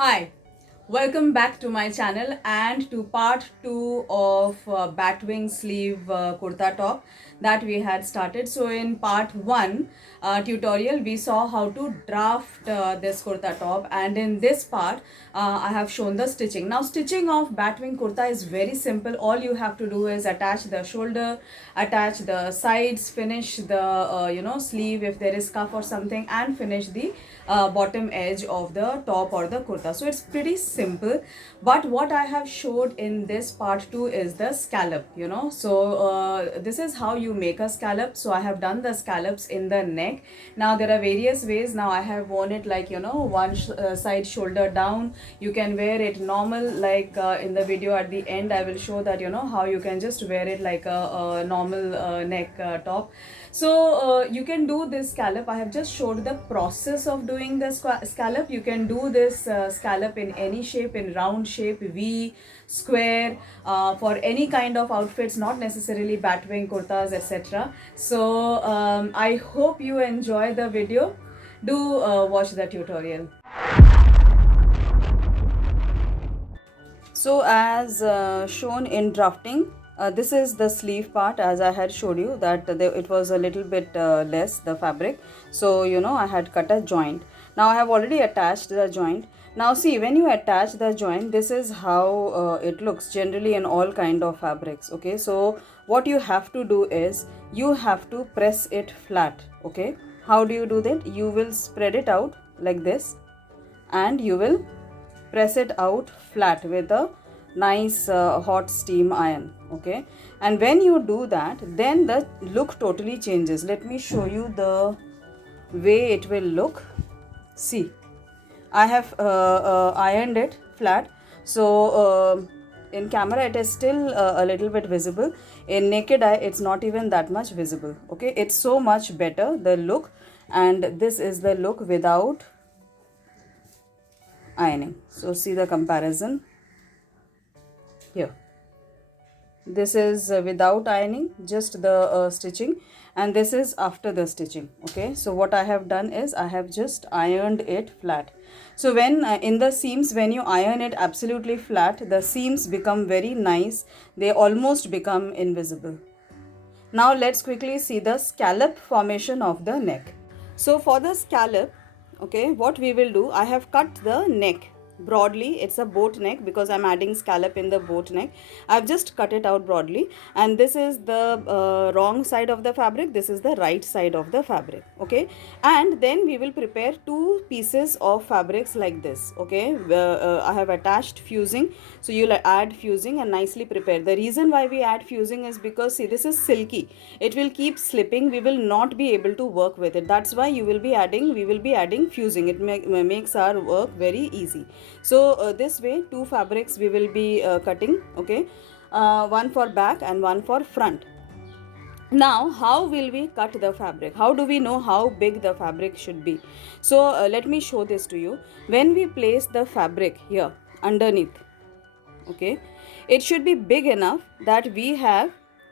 Hi, welcome back to my channel and to part 2 of Batwing sleeve kurta top that we had started. So in part 1 tutorial we saw how to draft this kurta top, and in this part I have shown the stitching. Now stitching of Batwing kurta is very simple. All you have to do is attach the shoulder, attach the sides, finish the sleeve if there is cuff or something, and finish the bottom edge of the top or the kurta. So it's pretty simple, but what I have showed in this part 2 is the scallop. So this is how you make a scallop. So I have done the scallops in the neck. Now there are various ways. Now I have worn it like one side shoulder down. You can wear it normal, like in the video at the end I will show that how you can just wear it like a normal neck top. So you can do this scallop. I have just showed the process of doing the scallop. You can do this scallop in any shape, in round shape, V, square, for any kind of outfits, not necessarily batwing kurtas, etc. So I hope you enjoy the video. Do watch the tutorial. So as shown in drafting, this is the sleeve part, as I had showed you that it was a little bit less, the fabric. So I had cut a joint. Now I have already attached the joint. Now see, when you attach the joint, this is how it looks generally in all kind of fabrics. Okay, so what you have to do is you have to press it flat. Okay, how do you do that? You will spread it out like this and you will press it out flat with a nice hot steam iron. Okay, and when you do that, then the look totally changes. Let me show you the way it will look. See, I have ironed it flat. So in camera it is still a little bit visible. In naked eye it's not even that much visible. Okay, it's so much better, the look, and this is the look without ironing. So see the comparison here. This is without ironing, just the stitching, and this is after the stitching. Okay, so what I have done is I have just ironed it flat. So when in the seams, when you iron it absolutely flat, the seams become very nice. They almost become invisible. Now let's quickly see the scallop formation of the neck. So for the scallop, okay, what we will do, I have cut the neck broadly. It's a boat neck because I'm adding scallop in the boat neck. I've just cut it out broadly, and this is the wrong side of the fabric, this is the right side of the fabric. Okay, and then we will prepare two pieces of fabrics like this. Okay, I have attached fusing, so you'll add fusing and nicely prepare. The reason why we add fusing is because see, this is silky, it will keep slipping, we will not be able to work with it. That's why we will be adding fusing. It makes our work very easy. So this way two fabrics we will be cutting. Okay, one for back and one for front. Now how will we cut the fabric? How do we know how big the fabric should be? So let me show this to you. When we place the fabric here underneath, okay, it should be big enough that we have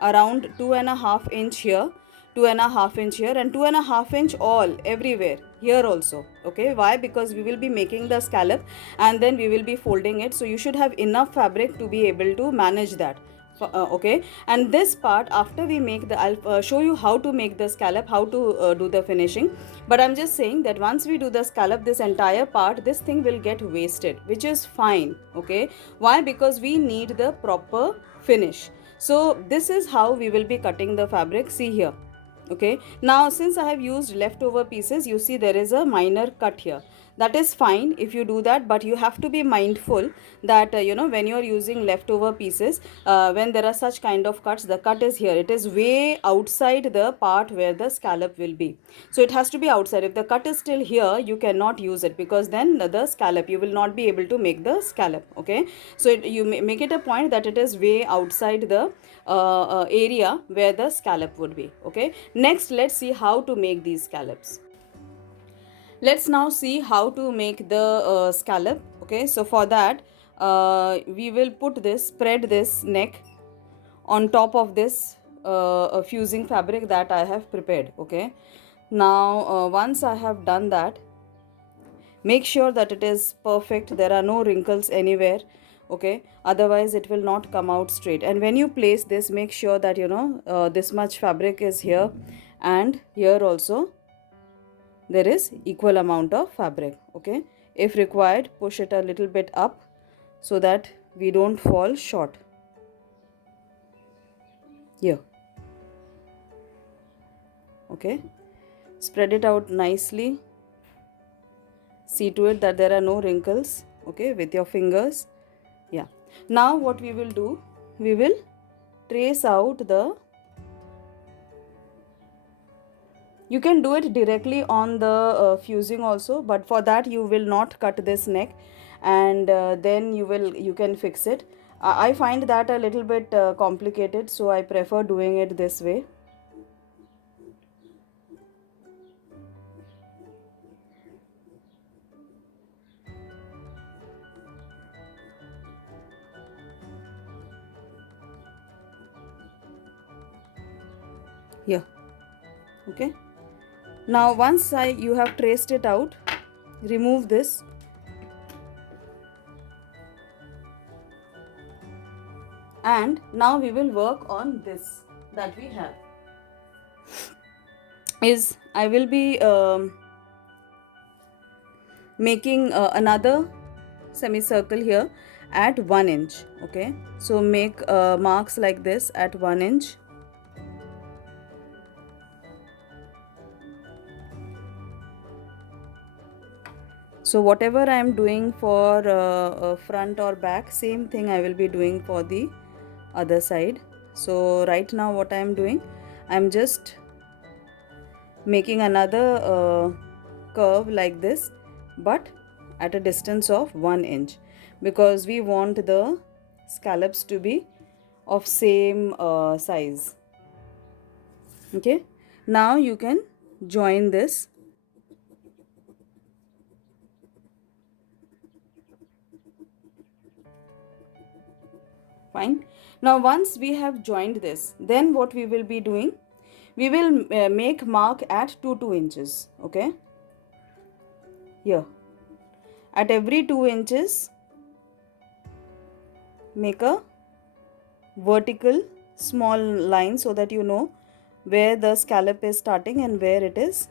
around 2.5 inch here, 2.5 inch here, and 2.5 inch all everywhere here also. Okay, why? Because we will be making the scallop and then we will be folding it, so you should have enough fabric to be able to manage that. Okay, and this part after we make the, I'll show you how to make the scallop, how to do the finishing, but I'm just saying that once we do the scallop, this entire part, this thing will get wasted, which is fine. Okay, why? Because we need the proper finish. So this is how we will be cutting the fabric. See here. Okay, now since I have used leftover pieces, you see there is a minor cut here. That is fine if you do that, but you have to be mindful that when you are using leftover pieces, when there are such kind of cuts, the cut is here, it is way outside the part where the scallop will be. So it has to be outside. If the cut is still here, you cannot use it, because then the scallop, you will not be able to make the scallop. Okay, so you make it a point that it is way outside the area where the scallop would be. Okay, next let's see how to make these scallops. Let's now see how to make the scallop. Okay, so for that we will put this, spread this neck on top of this fusing fabric that I have prepared. Okay, now once I have done that, Make sure that it is perfect, there are no wrinkles anywhere, okay, otherwise it will not come out straight. And when you place this, make sure that this much fabric is here, and here also there is equal amount of fabric, okay. If required, push it a little bit up so that we don't fall short. Here, okay, spread it out nicely. See to it that there are no wrinkles, okay, with your fingers. Yeah, now what we will do, we will trace out the, you can do it directly on the fusing also, but for that you will not cut this neck, and then you can fix it. I find that a little bit complicated, so I prefer doing it this way. Here, okay. Now once you have traced it out, remove this, and now we will work on this that we have. Is I will be making another semicircle here at 1 inch, okay. So make marks like this at 1 inch. So whatever I am doing for front or back, same thing I will be doing for the other side. So right now what I am doing, I am just making another curve like this, but at a distance of 1 inch, because we want the scallops to be of same size, okay. Now you can join this. Fine. Now once we have joined this, then what we will be doing, we will make mark at 2 inches, okay. Here, at every 2 inches, make a vertical small line so that you know where the scallop is starting and where it is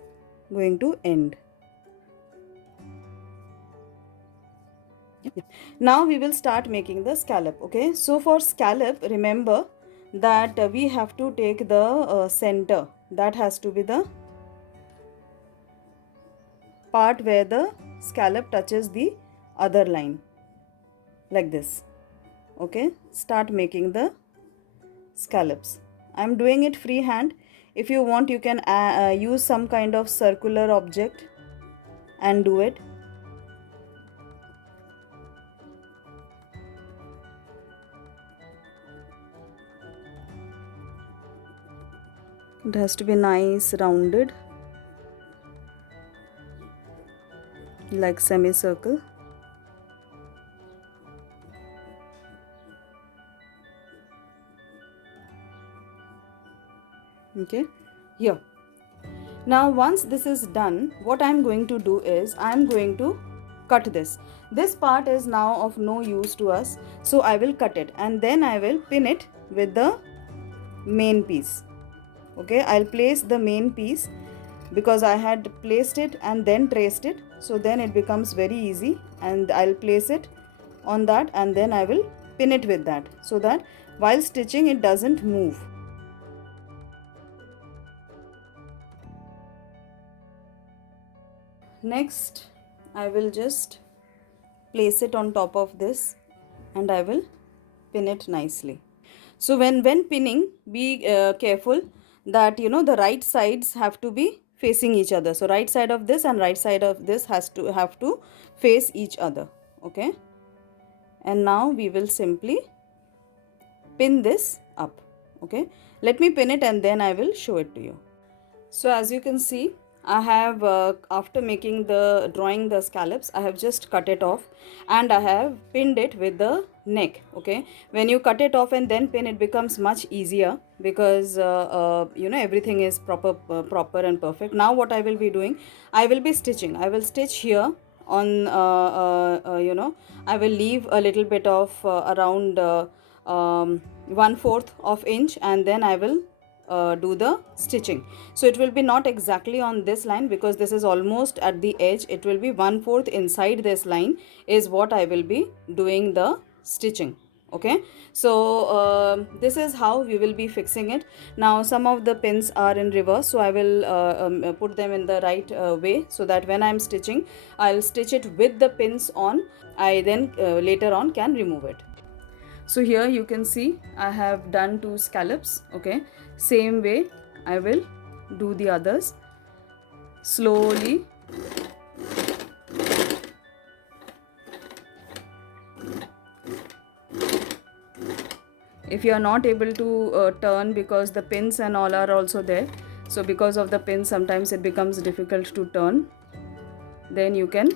going to end. Now we will start making the scallop, okay. So for scallop, remember that we have to take the center, that has to be the part where the scallop touches the other line, like this, okay. Start making the scallops. I am doing it freehand. If you want, you can use some kind of circular object and do it. It has to be nice rounded, like semicircle. Okay, here. Now once this is done, what I am going to do is I am going to cut this. This part is now of no use to us, so I will cut it and then I will pin it with the main piece. Okay, I'll place the main piece because I had placed it and then traced it, so then it becomes very easy, and I'll place it on that and then I will pin it with that, so that while stitching it doesn't move. Next, I will just place it on top of this and I will pin it nicely. So when pinning, be careful that the right sides have to be facing each other. So right side of this and right side of this have to face each other, okay. And now we will simply pin this up, okay. Let me pin it and then I will show it to you. So as you can see, I have after drawing the scallops, I have just cut it off and I have pinned it with the neck, okay. When you cut it off and then pin, it becomes much easier because everything is proper and perfect. Now what I will be doing, I will be stitching. I will stitch here on I will leave a little bit of around 1/4 of inch, and then I will do the stitching. So it will be not exactly on this line because this is almost at the edge. It will be 1/4 inside this line is what I will be doing the stitching. Okay, so this is how we will be fixing it. Now some of the pins are in reverse, so I will put them in the right way, so that when I'm stitching, I'll stitch it with the pins on. I then later on can remove it. So here you can see I have done 2 scallops. Okay, same way I will do the others slowly. If you are not able to turn because the pins and all are also there, so because of the pins sometimes it becomes difficult to turn, then you can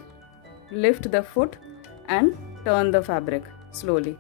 lift the foot and turn the fabric slowly.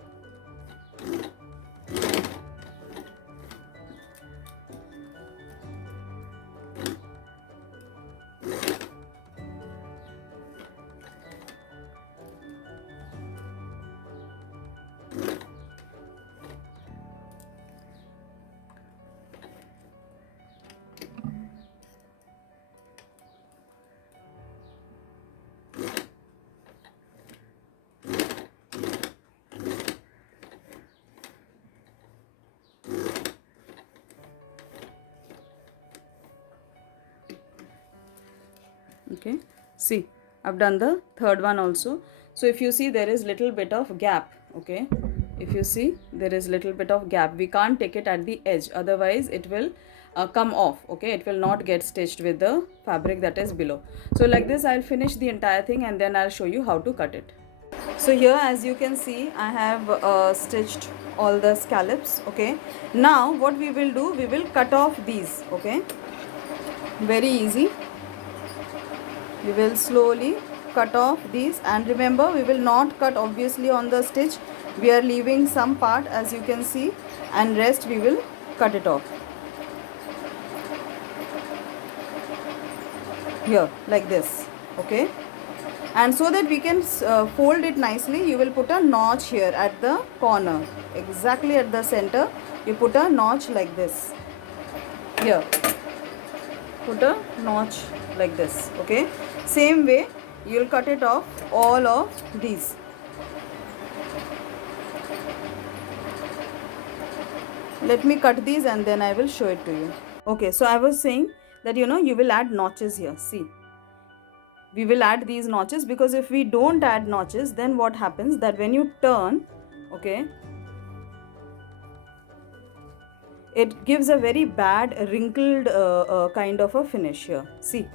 Okay, see, I've done the third one also. So if you see, there is little bit of gap. Okay, if you see, there is little bit of gap. We can't take it at the edge, otherwise it will come off. Okay, it will not get stitched with the fabric that is below. So like this I'll finish the entire thing, and then I'll show you how to cut it. So here, as you can see, I have stitched all the scallops. Okay, now what we will do, we will cut off these. Okay, very easy. We will slowly cut off these, and remember, we will not cut obviously on the stitch. We are leaving some part, as you can see, and rest we will cut it off here like this. Okay, and so that we can fold it nicely, you will put a notch here at the corner, exactly at the center. You put a notch like this here, put a notch like this. Okay, same way you'll cut it off all of these. Let me cut these and then I will show it to you. Okay, so I was saying that you will add notches here. See, we will add these notches, because if we don't add notches, then what happens, that when you turn, okay, it gives a very bad wrinkled kind of a finish here. See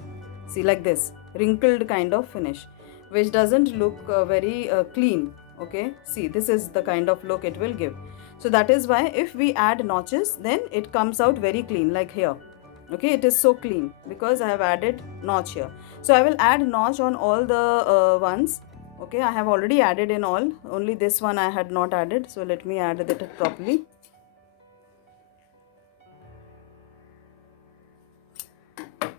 like this wrinkled kind of finish, which doesn't look very clean. Okay, see, this is the kind of look it will give. So that is why if we add notches, then it comes out very clean, like here. Okay, it is so clean because I have added notch here. So I will add notch on all the ones. Okay, I have already added in all, only this one I had not added, so let me add it properly.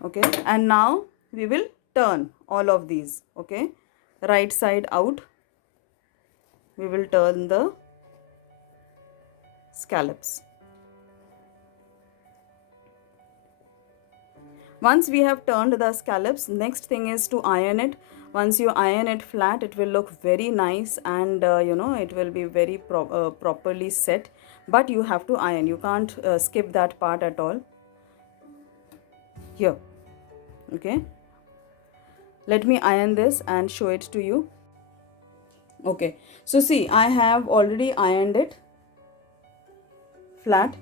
Okay, and now we will turn all of these. Okay, right side out, we will turn the scallops. Once we have turned the scallops, next thing is to iron it. Once you iron it flat, it will look very nice, and it will be very properly set. But you have to iron, you can't skip that part at all. Here, okay, let me iron this and show it to you. Okay, so see, I have already ironed it flat.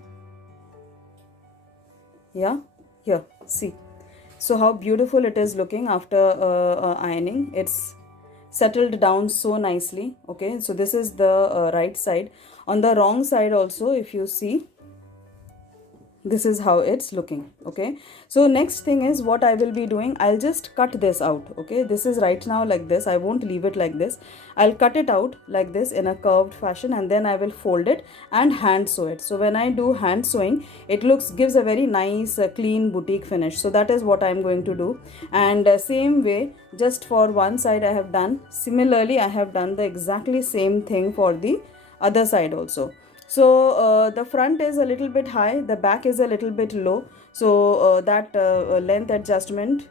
Yeah, here, see. So how beautiful it is looking after ironing. It's settled down so nicely. Okay, so this is the right side. On the wrong side also, if you see, This is how it's looking. Okay, so next thing is what I will be doing, I'll just cut this out. Okay, this is right now like this, I won't leave it like this. I'll cut it out like this in a curved fashion, and then I will fold it and hand sew it. So when I do hand sewing, it gives a very nice clean boutique finish. So that is what I'm going to do. And same way, just for one side I have done, similarly I have done the exactly same thing for the other side also. So the front is a little bit high, the back is a little bit low. So that length adjustment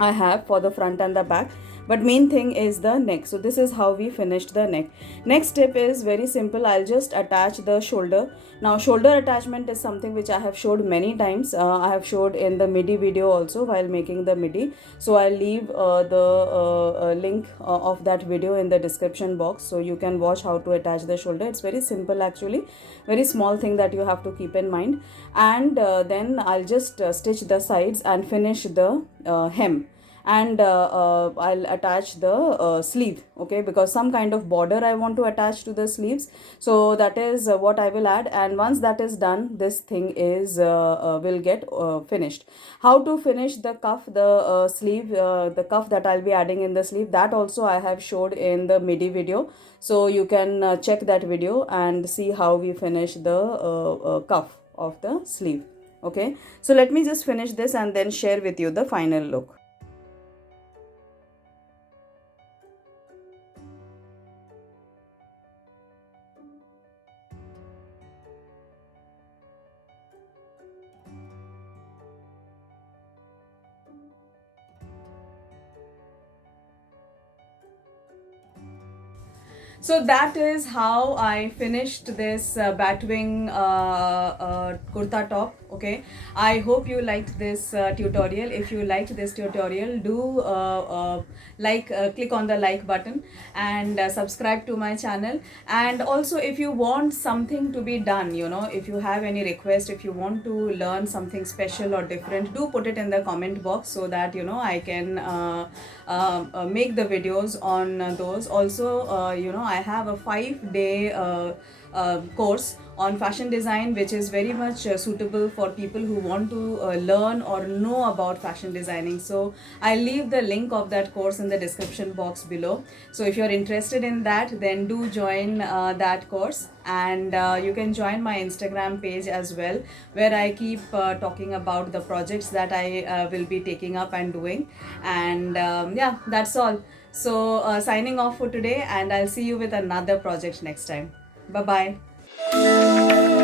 I have for the front and the back. But main thing is the neck. So this is how we finished the neck. Next step is very simple. I'll just attach the shoulder. Now shoulder attachment is something which I have showed many times. I have showed in the midi video also while making the midi. So I'll leave the link of that video in the description box, so you can watch how to attach the shoulder. It's very simple actually, very small thing that you have to keep in mind. And then I'll just stitch the sides and finish the hem. And I'll attach the sleeve, okay, because some kind of border I want to attach to the sleeves. So that is what I will add, and once that is done, this thing is will get finished. How to finish the cuff, the sleeve, the cuff that I'll be adding in the sleeve, that also I have showed in the midi video. So you can check that video and see how we finish the cuff of the sleeve. Okay, so let me just finish this and then share with you the final look. So that is how I finished this Batwing kurta top. Okay, I hope you liked this tutorial. If you liked this tutorial, do click on the like button and subscribe to my channel. And also, if you want something to be done, if you have any request, if you want to learn something special or different, do put it in the comment box so that I can make the videos on those. Also, I have a 5-day course on fashion design, which is very much suitable for people who want to learn or know about fashion designing. So I'll leave the link of that course in the description box below. So if you're interested in that, then do join that course. And you can join my Instagram page as well, where I keep talking about the projects that I will be taking up and doing. And yeah, that's all. So signing off for today, and I'll see you with another project next time. Bye bye.